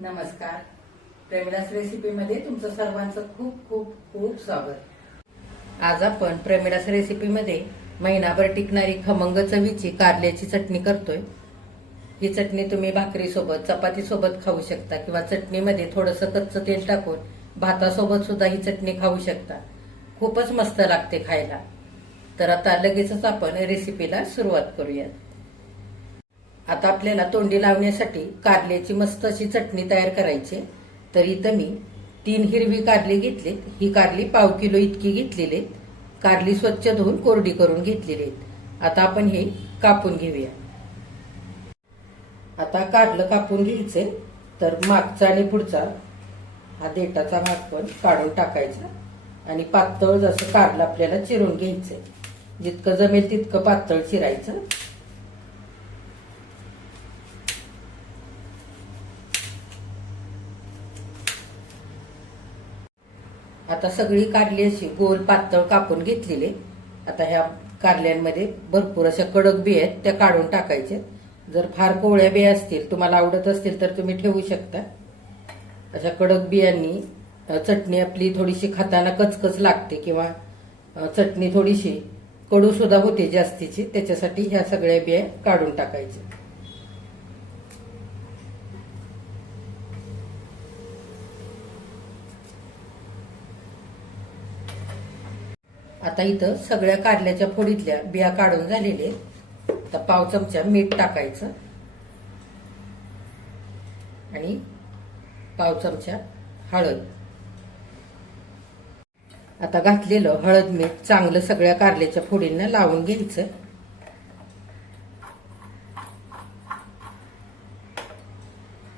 नमस्कार. प्रेमिलास रेसिपीमध्ये तुमचं सर्वांचं खूप खूप खूप स्वागत. आज आपण प्रेमिलास रेसिपीमध्ये महिनाभर टिकणारी खमंग चवीची कारल्याची चटणी करतोय. ही चटणी तुम्ही भाकरीसोबत चपातीसोबत खाऊ शकता किंवा चटणीमध्ये थोडंसं कच्चं तेल टाकून भातासोबत सुद्धा ही चटणी खाऊ शकता. खूपच मस्त लागते खायला. तर आता लगेचच आपण रेसिपीला सुरुवात करूयात. आता आपल्याला तोंडी लावण्यासाठी कारल्याची मस्त अशी चटणी तयार करायची. तर इथं मी 3 हिरवी कारली घेतलीत. ही कारली पाव किलो इतकी घेतलेली आहेत. कारली स्वच्छ धुवून कोरडी करून घेतलेली आहेत. आता आपण हे कापून घेऊया. आता कारलं कापून घ्यायचे. तर मागचा आणि पुढचा हा देठाचा भाग पण काढून टाकायचा आणि पातळ जसं कारलं आपल्याला चिरून घ्यायचंय. जितकं जमेल तितकं पातळ चिरायचं. आता सगळी कारली अशी गोल पातळ कापून घेतलेली. आता ह्या कारल्यांमध्ये भरपूर अशा कडक बिया आहेत, त्या काढून टाकायच्या. जर फार कोवळ्या बिया असतील, तुम्हाला आवडत असतील तर तुम्ही ठेवू शकता. अशा कडक बियांनी चटणी आपली थोडीशी खाताना कचकच लागते किंवा चटणी थोडीशी कडू सुद्धा होते जास्तीची. त्याच्यासाठी ह्या सगळ्या बिया काढून टाकायच्या. आता इथं सगळ्या कारल्याच्या फोडीतल्या बिया काढून झालेले. आता पाव चमचा मीठ टाकायचं आणि पाव चमचा हळद. आता घातलेलं हळद मीठ चांगलं सगळ्या कारल्याच्या फोडींना लावून घ्यायचं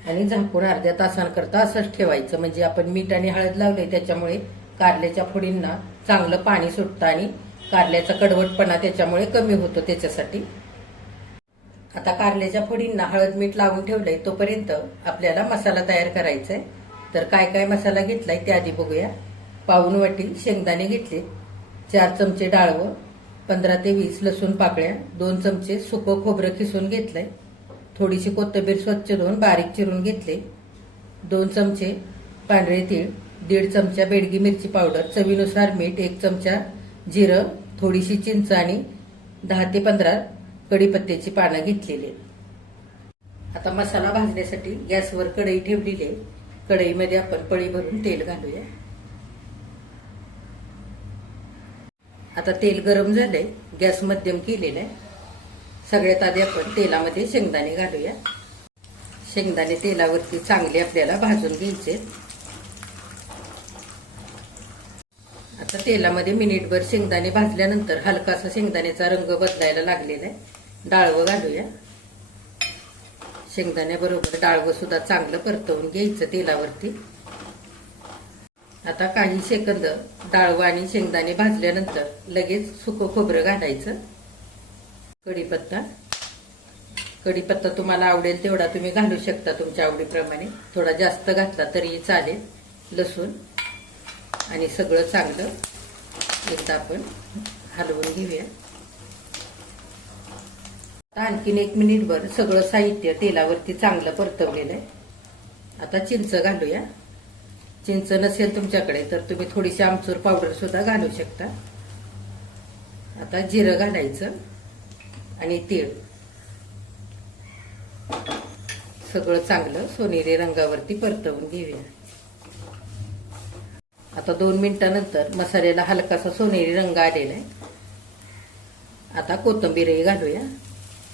आणि झाकून अर्ध्या तासांकरता असंच ठेवायचं. म्हणजे आपण मीठ आणि हळद लावले त्याच्यामुळे कारल्याच्या फोडींना चांगलं पाणी सुटतं आणि कारल्याचा कडवटपणा त्याच्यामुळे कमी होतो. त्याच्यासाठी आता कारल्याच्या फोडींना हळद मीठ लावून ठेवलंय. तोपर्यंत आपल्याला मसाला तयार करायचा आहे. तर काय काय मसाला घेतलाय ते आधी बघूया. पाऊण वाटी शेंगदाणे घेतले, 4 चमचे डाळवं, 15 ते 20 लसूण पाकळ्या, 2 चमचे सुकं खोबरं किसून घेतलंय, थोडीशी कोथिंबीर स्वच्छ धुवून बारीक चिरून घेतले, 2 चमचे पांढरे तीळ, 1.5 चमचा बेडगी मिरची पावडर, चवीनुसार मीठ, 1 चमचा जिरं, थोडीशी चिंच आणि 10 ते 15 कढीपत्त्याची पानं घेतलेली. आता मसाला भाजण्यासाठी गॅसवर कढई ठेवलेली आहे. कढईमध्ये आपण पळी भरून तेल घालूया. आता तेल गरम झालंय. गॅस मध्यम केलेला आहे. सगळ्यात आधी आपण तेलामध्ये शेंगदाणे घालूया. शेंगदाणे तेलावरती चांगले आपल्याला भाजून घ्यायचे. आता तेलामध्ये मिनिटभर शेंगदाणे भाजल्यानंतर हलकासा शेंगदाण्याचा रंग बदलायला लागलेला आहे. डाळवं घालूया. शेंगदाण्याबरोबर डाळवं सुद्धा चांगलं परतवून घ्यायचं तेलावरती. आता काही सेकंद डाळवं आणि शेंगदाणे भाजल्यानंतर लगेच सुकं खोबरं घालायचं. कढीपत्ता तुम्हाला आवडेल तेवढा तुम्ही घालू शकता तुमच्या आवडीप्रमाणे. थोडा जास्त घातला तरी चालेल. लसूण आणि सगळं चांगलं एकदा आपण हलवून घेऊया. आणखीन 1 मिनिटभर सगळं साहित्य तेलावरती चांगलं परतवलेलं आहे. आता चिंच घालूया. चिंच नसेल तुमच्याकडे तर तुम्ही थोडीशी आमचूर पावडर सुद्धा घालू शकता. आता जिरं घालायचं आणि तीळ. सगळं चांगलं सोनेरी रंगावरती परतवून घेऊया. आता 2 मिनिटांनंतर मसाल्याला हलकासा सोनेरी रंग आलेला आहे. आता कोथिंबीरही घालूया.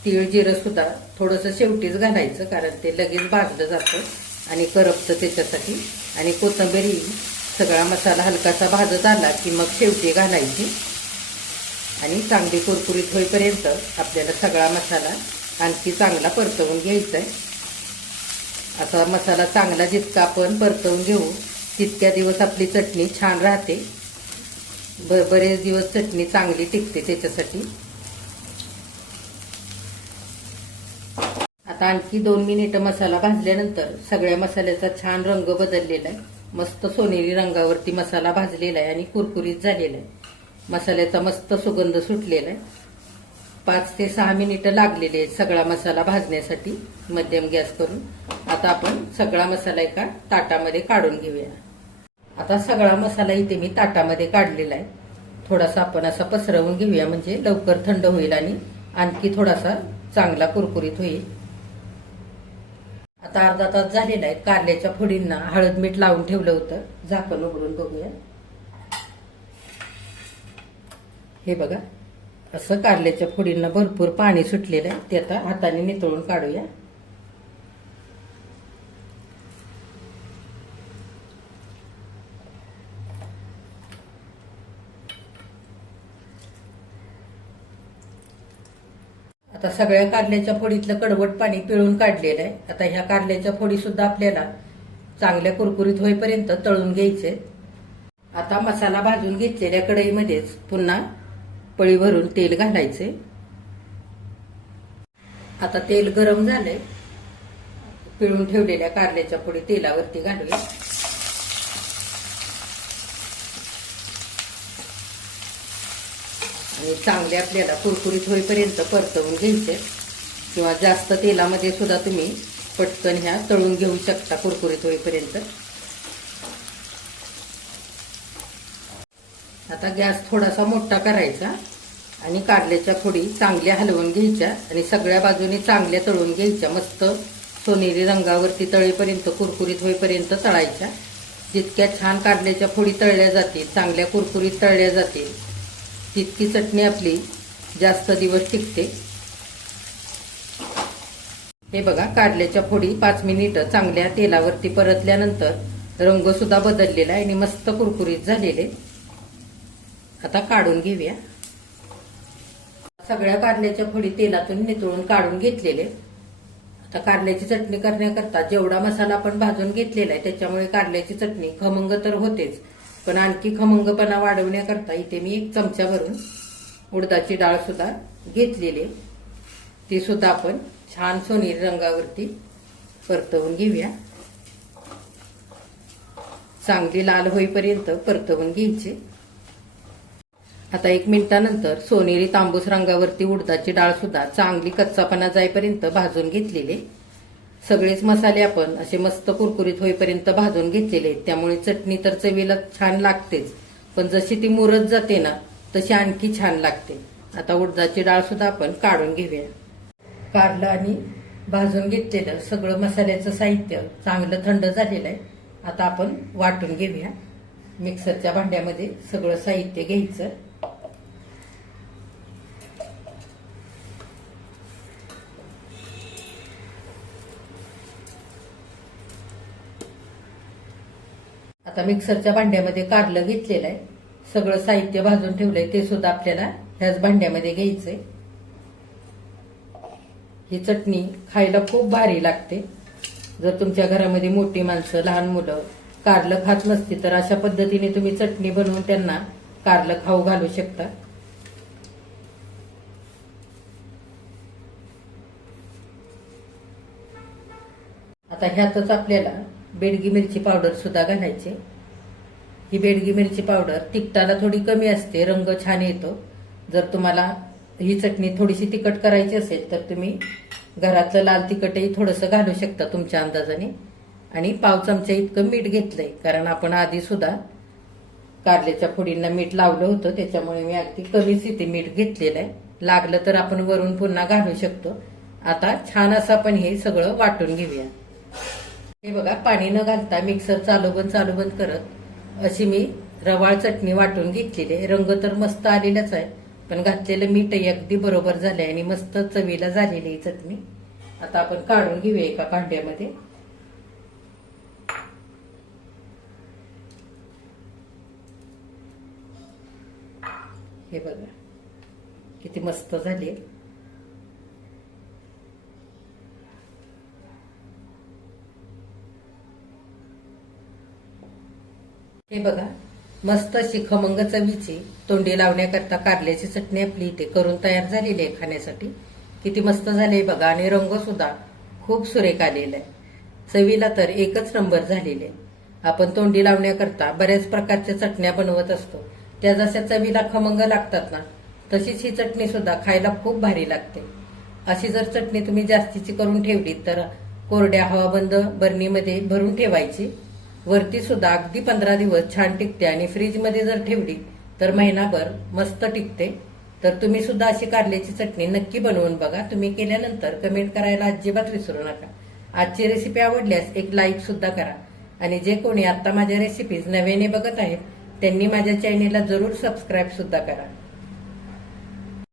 तीळ जिरं सुद्धा थोडंसं शेवटीच घालायचं, कारण ते लगेच भाजलं जातं आणि करपतं त्याच्यासाठी. आणि कोथिंबीरही सगळा मसाला हलकासा भाजत आला की मग शेवटी घालायची आणि चांगली कुरकुरीत होईपर्यंत आपल्याला सगळा मसाला आणखी चांगला परतवून घ्यायचा आहे. असा मसाला चांगला जितका आपण परतवून घेऊ तितक्या दिवस आपली चटणी छान राहते. बरेच दिवस चटणी चांगली टिकते त्याच्यासाठी. आता आणखी 2 मिनिटं मसाला भाजल्यानंतर सगळ्या मसाल्याचा छान रंग बदललेला आहे. मस्त सोनेरी रंगावरती मसाला भाजलेला आहे आणि कुरकुरीत झालेला आहे. मसाल्याचा मस्त सुगंध सुटलेला आहे. 5 ते 6 मिनिटं लागलेले आहेत सगळा मसाला भाजण्यासाठी मध्यम गॅस करून. आता आपण सगळा मसाला एका ताटामध्ये काढून घेऊया. आता सगळा मसाला इथे मी ताटामध्ये काढलेला आहे. थोडासा आपण असा पसरवून घेऊया म्हणजे लवकर थंड होईल आणि आणखी थोडासा चांगला कुरकुरीत होईल. आता अर्धा तास झालेला आहे. कारल्याच्या फोडींना हळद मीठ लावून ठेवलं होतं. झाकण उघडून बघूया. हे बघा, असं कारल्याच्या फोडींना भरपूर पाणी सुटलेलं आहे. ते आता हाताने नितळून काढूया. आता सगळ्या कारल्याच्या फोडीतलं कडवट पाणी पिळून काढलेलं आहे. आता ह्या कारल्याच्या फोडी सुद्धा आपल्याला चांगल्या कुरकुरीत होईपर्यंत तळून घ्यायचे. आता मसाला भाजून घेतलेल्या कढईमध्येच पुन्हा पळी भरून तेल घालायचे. आता तेल गरम झालंय. पिळून ठेवलेल्या कारल्याच्या फोडी तेलावरती घालूया. आणि चांगले आपल्याला कुरकुरीत होईपर्यंत परतवून घ्यायचे. किंवा जास्त तेलामध्ये सुद्धा तुम्ही पटकन ह्या तळून घेऊ शकता कुरकुरीत होईपर्यंत. आता गॅस थोडासा मोठा करायचा आणि कारल्याच्या फोडी चांगल्या हलवून घ्यायच्या आणि सगळ्या बाजूने चांगल्या तळून घ्यायच्या. मस्त सोनेरी रंगावरती तळेपर्यंत कुरकुरीत होईपर्यंत तळायच्या. जितक्या छान कारल्याच्या फोडी तळल्या जातील, चांगल्या कुरकुरीत तळल्या जातील, तितकी चटणी आपली जास्त दिवस टिकते. हे बघा, कारल्याच्या फोडी 5 मिनिटं चांगल्या तेलावरती परतल्यानंतर रंग सुद्धा बदललेला आहे आणि मस्त कुरकुरीत झालेले. आता काढून घेऊया. सगळ्या कारल्याच्या फोडी तेलातून नितळून काढून घेतलेले. आता कारल्याची चटणी करण्याकरता जेवढा मसाला आपण भाजून घेतलेला आहे त्याच्यामुळे कारल्याची चटणी खमंग तर होतेच, पण आणखी खमंगपणा वाढवण्याकरता इथे मी 1 चमचा भरून उडदाची डाळ सुद्धा घेतलेली. ती सुद्धा आपण छान सोनेरी रंगावरती परतवून घेऊया. चांगली लाल होईपर्यंत परतवून घ्यायची. आता 1 मिनिटानंतर सोनेरी तांबूस रंगावरती उडदाची डाळ सुद्धा चांगली कच्चापणा जाईपर्यंत भाजून घेतलेले. सगळेच मसाले आपण असे मस्त कुरकुरीत होईपर्यंत भाजून घेतलेले आहेत. त्यामुळे चटणी तर चवीला छान लागतेच, पण जशी ती मुरत जाते ना तशी आणखी छान लागते. आता उडदाची डाळ सुद्धा आपण काढून घेऊया. कारलं आणि भाजून घेतलेलं सगळं मसाल्याचं साहित्य चांगलं थंड झालेलं आहे. आता आपण वाटून घेऊया. मिक्सरच्या भांड्यामध्ये सगळं साहित्य घ्यायचं. आता मिक्सरच्या भांड्यामध्ये कारलं घेतलेलं आहे. सगळं साहित्य भाजून ठेवलंय ते सुद्धा आपल्याला ह्याच भांड्यामध्ये घ्यायचंय. ही चटणी खायला खूप भारी लागते. जर तुमच्या घरामध्ये मोठी माणसं, लहान मुलं कारलं खात नसती तर अशा पद्धतीने तुम्ही चटणी बनवून त्यांना कारलं खाऊ घालू शकता. आता ह्यातच आपल्याला बेडगी मिरची पावडर सुद्धा घालायची. ही बेडगी मिरची पावडर तिखटाला थोडी कमी असते, रंग छान येतो. जर तुम्हाला ही चटणी थोडीशी तिखट करायची असेल तर तुम्ही घरातलं लाल तिखटही थोडंसं घालू शकता तुमच्या अंदाजाने. आणि 1 चमचा इतकं मीठ घेतलंय, कारण आपण आधी सुद्धा कारल्याच्या फोडींना मीठ लावलं होतं, त्याच्यामुळे मी अगदी कमीच इथे मीठ घेतलेलं आहे. लागलं तर आपण वरून पुन्हा घालू शकतो. आता छान असं आपण हे सगळं वाटून घेऊया. हे बघा, पाणी न घालता मिक्सर चालू बंद करत अशी मी रवाळ चटणी वाटून घेतलेली आहे. रंग तर मस्त आलेलाच आहे, पण घातलेलं मीठही अगदी बरोबर झालंय आणि मस्त चवीला झालेली ही चटणी. आता आपण काढून घेऊया एका भांड्यामध्ये. हे बघा किती मस्त झाली. हे बघा, मस्त अशी खमंग चवीची तोंडी लावण्याकरता कारल्याची चटणी आपली इथे करून तयार झालेली आहे खाण्यासाठी. किती मस्त झाले बघा, आणि रंग सुद्धा खूप सुरेख आलेला आहे. चवीला तर एकच नंबर झालेले. आपण तोंडी लावण्याकरता बऱ्याच प्रकारच्या चटण्या बनवत असतो, त्या जशा चवीला खमंग लागतात ना तशीच ही चटणी सुद्धा खायला खूप भारी लागते. अशी जर चटणी तुम्ही जास्तीची करून ठेवली तर कोरड्या हवाबंद बरणीमध्ये भरून ठेवायची. वरती सुद्धा अगदी 15 दिवस छान टिकते आणि फ्रीजमध्ये जर ठेवली तर महिनाभर मस्त टिकते. तर तुम्ही सुद्धा अशी कारल्याची चटणी नक्की बनवून बघा. तुम्ही केल्यानंतर कमेंट करायला अजिबात विसरू नका. आजची रेसिपी आवडल्यास एक लाईक सुद्धा करा आणि जे कोणी आता माझ्या रेसिपीज नव्याने बघत आहेत त्यांनी माझ्या चॅनेलला जरूर सबस्क्राईब सुद्धा करा.